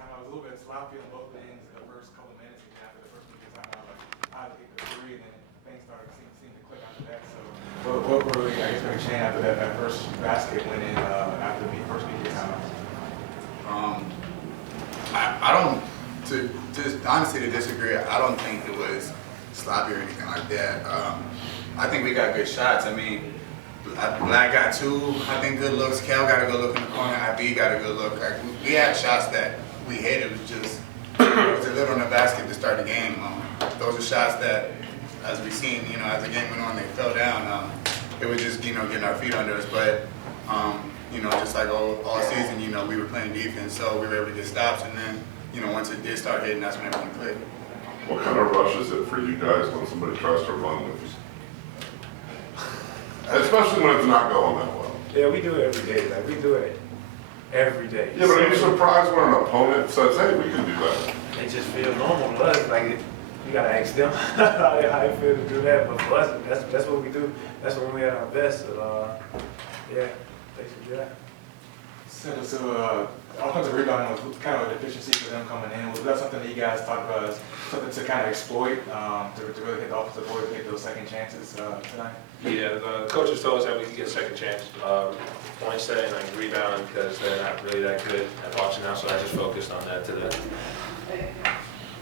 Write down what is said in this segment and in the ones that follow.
timeout. It was a little bit sloppy on both ends in the first couple of minutes, and after the first media timeout, like I hit the three, and then things started seemed to click after that. So, what really, I guess, maybe changed after that first basket went in after the first media timeout? I don't, honestly to disagree, I don't think it was sloppy or anything like that. I think we got good shots. I mean, Black got two, I think, good looks. Kel got a good look in the corner. IB got a good look. Like, we had shots that we hit. It was just, it was a little in the basket to start the game. Those are shots that, as we've seen, as the game went on, they fell down. It was just, getting our feet under us. But, just like all season, we were playing defense, so we were able to get stops. And then, once it did start hitting, that's when everything clicked. What kind of rush is it for you guys when somebody tries to run with you? Especially when it's not going that well. Yeah, we do it every day. Like, we do it every day. Yeah, but are you surprised when an opponent says, hey, we can do that? It just feels normal to us. Like, you gotta ask them how they feel to do that. But for us, that's what we do. That's when we at our best. So, yeah, basically that. So offensive rebounding was kind of a deficiency for them coming in. Was that something that you guys talked about as something to kind of exploit, to really hit the offensive board, to take those second chances tonight? Yeah, the coaches told us that we could get second chance points today and like rebounding because they're not really that good at boxing now, so I just focused on that today.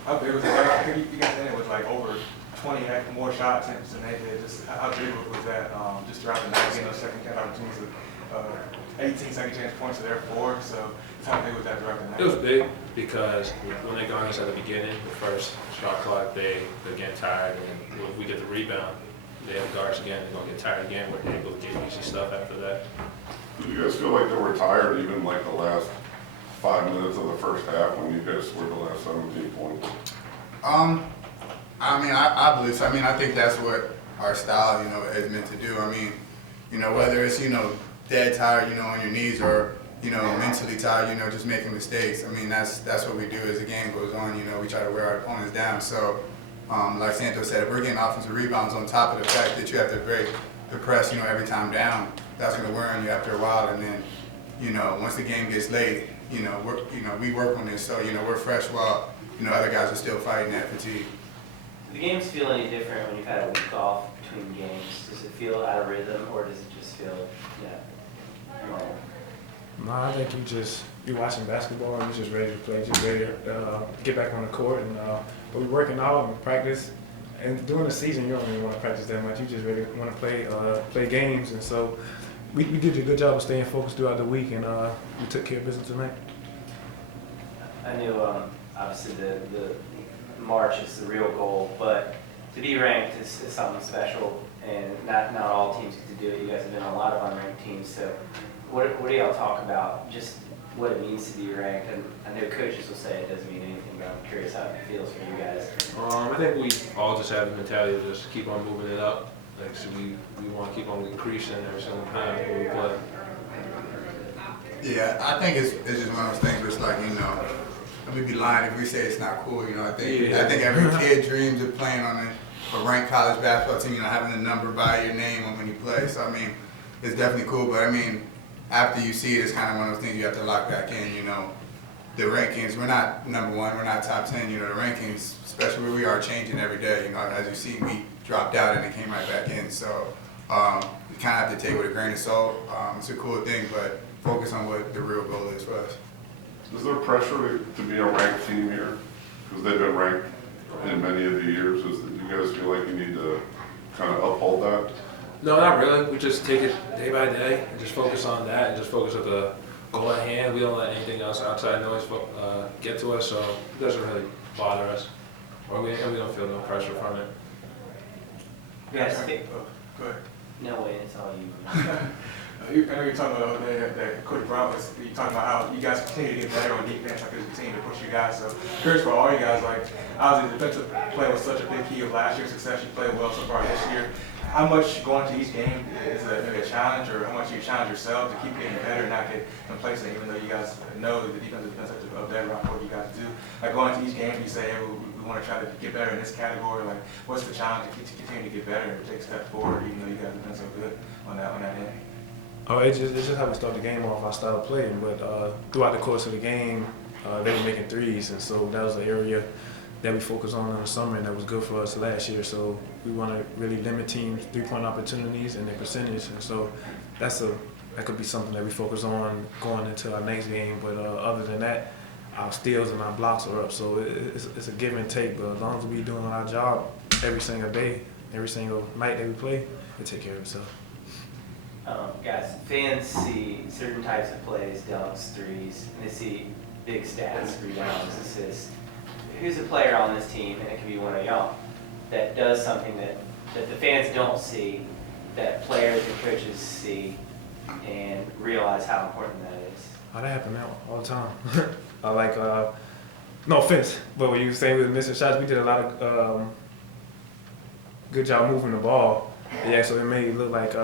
How big was it? I think you guys ended with like over 20 more shot attempts than they did. Just how big was that? Just throughout the night, getting those second chance opportunities of 18 second chance points to their four. So how big was that throughout the night? It was big because when they go on us at the beginning, the first shot clock, they're getting tired, and then if we get the rebound, they have guards again, they're gonna get tired again. We're able to get easy stuff after that. Do you guys feel like they were tired even like the last 5 minutes of the first half when you guys scored the last 17 points? I believe so. I think that's what our style, is meant to do. Whether it's, dead tired, on your knees or, mentally tired, just making mistakes. That's what we do as the game goes on. We try to wear our opponents down. So, like Santos said, if we're getting offensive rebounds on top of the fact that you have to break the press, every time down, that's going to wear on you after a while. And then, once the game gets late, we work on this. So, we're fresh while, other guys are still fighting that fatigue. Do the games feel any different when you've had a week off between games? Does it feel out of rhythm, or does it just feel, normal? No, I think you watching basketball and you're just ready to play, just ready to get back on the court. And but we're working out and practice. And during the season, you don't really want to practice that much. You just really want to play games. And so we did a good job of staying focused throughout the week, and we took care of business tonight. I knew obviously the March is the real goal, but to be ranked is something special, and not all teams get to do it. You guys have been on a lot of unranked teams, so what do y'all talk about, just what it means to be ranked? And I know coaches will say it doesn't mean anything, but I'm curious how it feels for you guys. I think we all just have the mentality to just keep on moving it up. Like, so we want to keep on increasing every single time when we play. Yeah, I think it's just one of those things where it's like, we'd be lying if we say it's not cool. I think every kid dreams of playing on a ranked college basketball team, having a number by your name when you play. So it's definitely cool. But after you see it, it's kind of one of those things you have to lock back in. The rankings, we're not number one, we're not top 10. The rankings, especially where we are, changing every day. As you see, we dropped out and it came right back in. So you kind of have to take it with a grain of salt. It's a cool thing, but focus on what the real goal is for us. Is there pressure to be a ranked team here? Because they've been ranked in many of the years. Do you guys feel like you need to kind of uphold that? No, not really. We just take it day by day and just focus on that and just focus on the goal at hand. We don't let anything else outside noise get to us, so it doesn't really bother us. Or we don't feel no pressure from it. Yes. Go ahead. No way, it's all you. I know you're talking about the other day that Coach Brown was talking about how you guys continue to get better on defense, like it's a team to push you guys. So curious for all you guys, like obviously defensive play was such a big key of last year's success. You played well so far this year. How much going to each game is maybe a challenge, or how much you challenge yourself to keep getting better and not get complacent, even though you guys know that the defense is such a bedrock for what you guys do? Like going to each game, you say, hey, we want to try to get better in this category. Like, what's the challenge to continue to get better and take a step forward, even though you guys have been so good on that end? Oh, it's just how we start the game off. I started playing, but throughout the course of the game, they were making threes, and so that was an area that we focused on in the summer, and that was good for us last year. So we want to really limit teams' three-point opportunities and their percentage, and so that could be something that we focus on going into our next game. But other than that, our steals and our blocks are up, so it's a give and take. But as long as we doing our job every single day, every single night that we play, it take care of itself. Guys, fans see certain types of plays, dunks, threes, and they see big stats, rebounds, assists. Who's a player on this team, and it can be one of y'all, that does something that the fans don't see, that players and coaches see, and realize how important that is? Oh, that happen now all the time. No offense, but when you were saying we were missing shots, we did a lot of good job moving the ball. Yeah, so it made it look like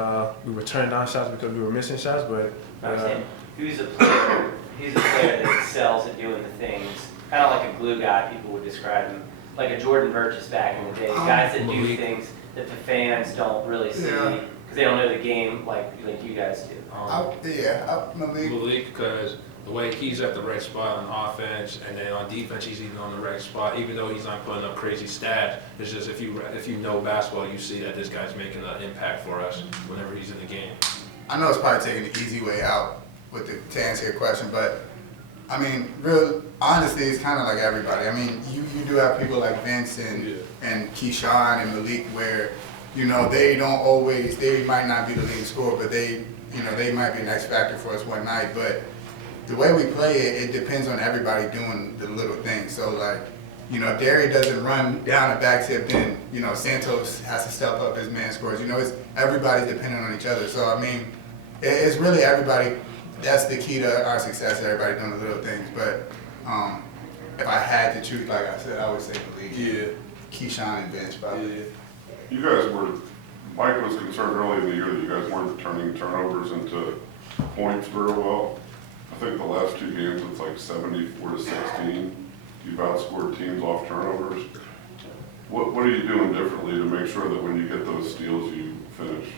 we were turning down shots because we were missing shots, but I'm saying, who's a player that excels at doing the things, kind of like a glue guy, people would describe him, like a Jordan Burgess back in the day, guys that do things that the fans don't really see, because they don't know the game like you guys do. Malik, because the way he's at the right spot on offense, and then on defense he's even on the right spot, even though he's not putting up crazy stats. It's just if you know basketball, you see that this guy's making an impact for us whenever he's in the game. I know it's probably taking the easy way out to answer your question, but I mean, real honestly, it's kind of like everybody. I mean, you do have people like Vince and Keyshawn and Malik where, you know, they might not be the leading scorer, but they might be an X factor for us one night. But the way we play it depends on everybody doing the little things. So like, you know, if Derry doesn't run down a back tip, then, you know, Santos has to step up as man scores. You know, it's everybody's dependent on each other. So I mean, it's really everybody. That's the key to our success, everybody doing the little things. But if I had to choose, like I said, I would say Malik. Yeah. Keyshawn and Vince, probably. Yeah. You guys Mike was concerned early in the year that you guys weren't turning turnovers into points very well. I think the last two games it's like 74-16. You've outscored teams off turnovers. What are you doing differently to make sure that when you get those steals, you finish?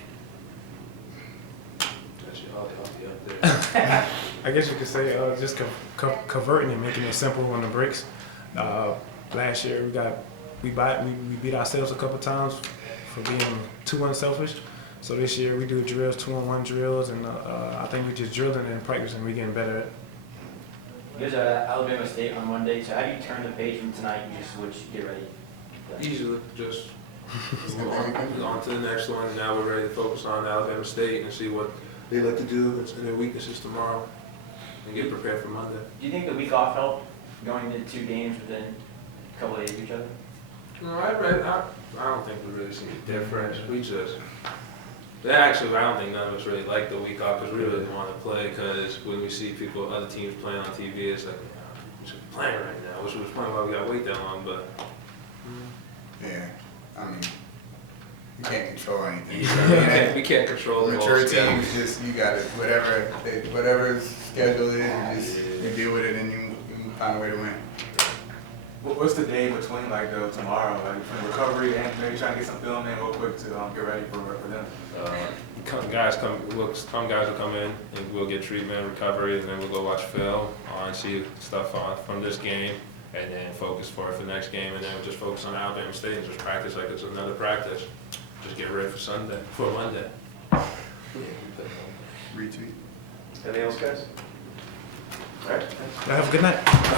I guess you could say just converting and making it simple on the breaks. Last year we beat ourselves a couple times for being too unselfish. So this year we do drills, 2-on-1 drills, and I think we just drilling and practicing. We getting better at it. You guys are at Alabama State on Monday, so how do you turn the page from tonight and just switch, get ready? Easily, just on to the next one. Now we're ready to focus on Alabama State and see what they like to do and their weaknesses tomorrow, and get prepared for Monday. Do you think the week off helped going to 2 games within a couple of days of each other? No, I don't think we really see a difference. Actually, I don't think none of us really like the week off because we really want to play. Because when we see other teams playing on TV, it's like, we should be playing right now. Wish we was playing while we got to wait that long, but. Yeah, I mean, you can't control anything. We can't control the mature whole schedule. teams, just you got it. Whatever schedule is, you deal with it and you find a way to win. What's the day between like tomorrow, like between recovery and maybe trying to get some film in real quick to get ready for them? Guys will come in and we'll get treatment, recovery, and then we'll go watch film and see stuff from this game, and then focus for the next game, and then we'll just focus on Alabama State and just practice like it's another practice. Just get ready for Monday. Retweet. Anything else, guys? All right. Have a good night.